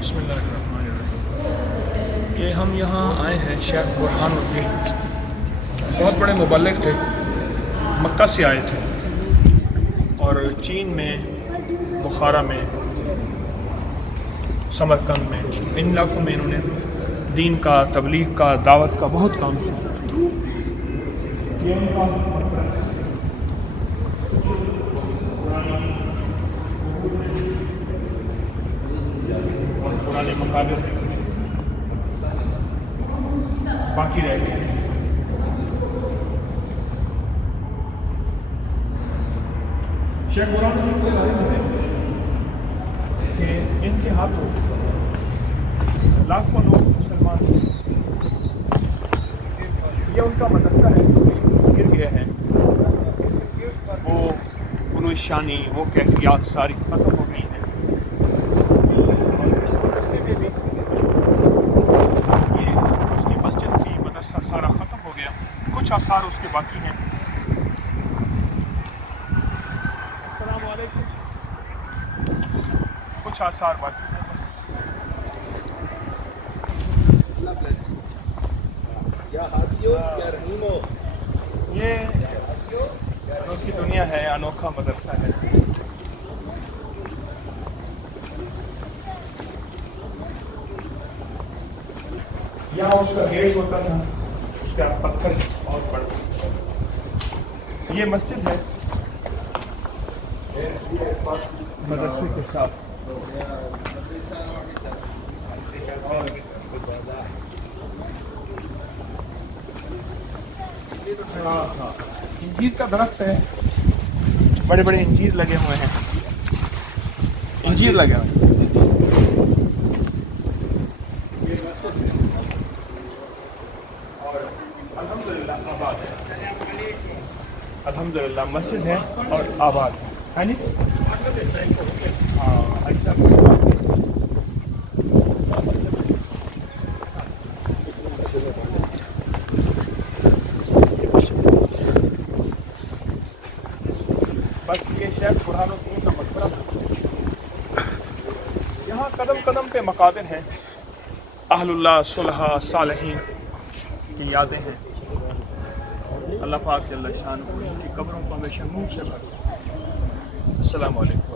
بسم اللہ الرحمن الرحیم۔ یہ ہم یہاں آئے ہیں شیخ برہانالدین، بہت بڑے مبلغ تھے، مکہ سے آئے تھے اور چین میں، بخارا میں، سمرکند میں، ان علاقوں میں انہوں نے دین کا، تبلیغ کا، دعوت کا بہت کام کیا۔ یہ ان کا اور پرانے مقابر میں کچھ باقی رہ گئے ہیں۔ شیخ برہانالدین کے بارے میں کہ ان کے ہاتھوں لاکھوں لوگ مسلمان ہیں۔ یہ ان کا مدرسہ ہے، گر گئے ہیں، وہ فنون شانی، وہ کیفیات ساری ختم ہو گئی ہیں۔ اور اس مدرسے میں بھی یہ اس کی مسجد کی مدرسہ سارا ختم ہو گیا، کچھ آثار اس کے باقی ہیں۔ السلام علیکم۔ کچھ آثار باقی ہیں۔ یہ انوکھی دنیا ہے، انوکھا مدرسہ ہے۔ یہاں اس کا گیٹ ہوتا تھا، اس کا پتھر اور بڑا۔ یہ مسجد ہے مدرسے کے ساتھ، انجیر کا درخت ہے، بڑے بڑے انجیر لگے ہوئے ہیں، انجیر لگے ہوئے ہیں۔ اور الحمدللہ آباد ہے، الحمدللہ مسجد ہے اور آباد ہے نہیں؟ ہاں ایسا بس یہ شیخ برہانالدین کا مقبرہ تھا۔ یہاں قدم قدم پہ مقابر ہیں، اہل اللہ، صلحاء، صالحین کی یادیں ہیں۔ اللہ پاک جل شانہ ان کی قبروں کو ہمیشہ نور سے بھرے۔ السلام علیکم۔